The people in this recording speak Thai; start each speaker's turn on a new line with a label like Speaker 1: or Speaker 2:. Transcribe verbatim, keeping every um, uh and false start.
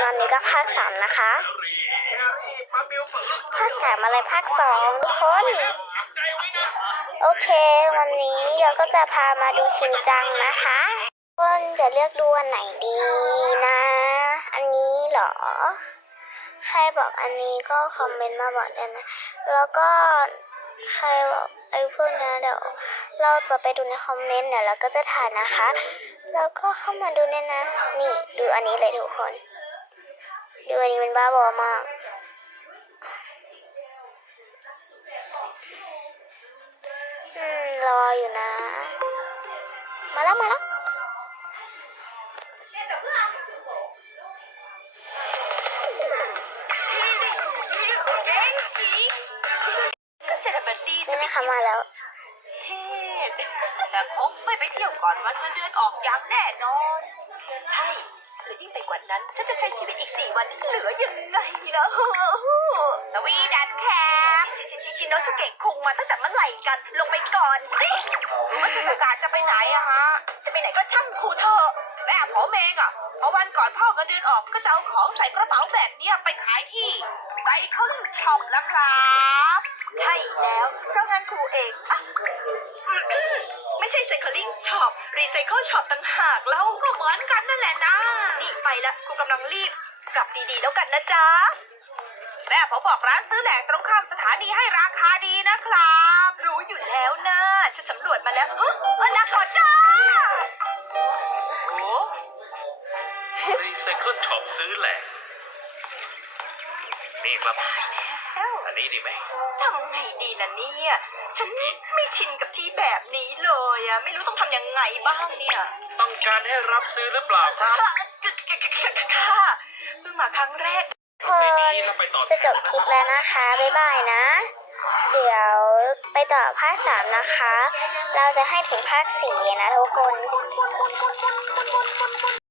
Speaker 1: อนนี้ก็ภาคสามนะคะภาคสามอะไรภาคสองทุกคนโอเควันนี้เราก็จะพามาดูชินจังนะคะต้นจะเลือกดูอันไหนดีนะอันนี้เหรอใครบอกอันนี้ก็คอมเมนต์มาบอกกันนะแล้วก็ใครบอกไอ้พวกนี้เดี๋ยวเราจะไปดูในคอมเมนต์เดี๋ยวเราก็จะถ่ายนะคะแล้วก็เข้ามาดูเนี่ยนะนี่ดูอันนี้เลยทุกคนดูอันนี้มันบ้าบอมากอืมรออยู่นะมาแล้วมาแล้วนี่นะคะมาแล้ว
Speaker 2: เทศแต่คงไม่ไปเที่ยวก่อนวันเงินเดือนออกอย่างแน่นอนใช่หรือยิ่งไปกว่านั้นฉันจะใช้ชีวิตอีกสี่วันที่เหลือยังไงล่ะสวีดันแคมชิชิชิชิโนสเกะคุงมาตั้งแต่เมื่อไหร่กันลงไปก่อนสิว่าจะประกาศจะไปไหนอะฮะจะไปไหนก็ช่างครูเธอแม่ผมเองอะพอวันก่อนพ่อเงินเดือนออกก็จะเอาของใส่กระเป๋าแบบนี้ไปขายที่ไซเคิลช็อปแล้วครับใช่แล้วเพราะงั้นครูเองอะไม่ใช่ไซเคิลลิ่งช็อปรีไซเคิลช็อปต่างหากแล้วก็เหมือนกันนั่นแหละนะนี่ไปละครูกำลังรีบกลับดีๆแล้วกันนะจ๊ะแม่ผมบอกร้านซื้อแหลกตรงข้ามสถานีให้ราคาดีนะครับรู้อยู่แล้วนะฉันสำรวจมาแล้วเออนักก่อนจ้า
Speaker 3: โอ้รีไซเคิลช็อปซื้อแหลกนี่ครับอันนี้ดีไหม
Speaker 2: ทำไงดีล่ะเนี่ยฉันไม่ชินกับที่แบบนี้เลยอะไม่รู้ต้องทำยังไงบ้างเนี่ย
Speaker 3: ต้องการให้รับซื้อหรือเปล่าครับ
Speaker 2: ค่ะเพิ่งมาครั้งแรก
Speaker 1: คนจะจบคลิปแล้วนะคะบ๊ายบายนะเดี๋ยวไปต่อภาคสามนะคะเราจะให้ถึงภาคสี่นะทุกคน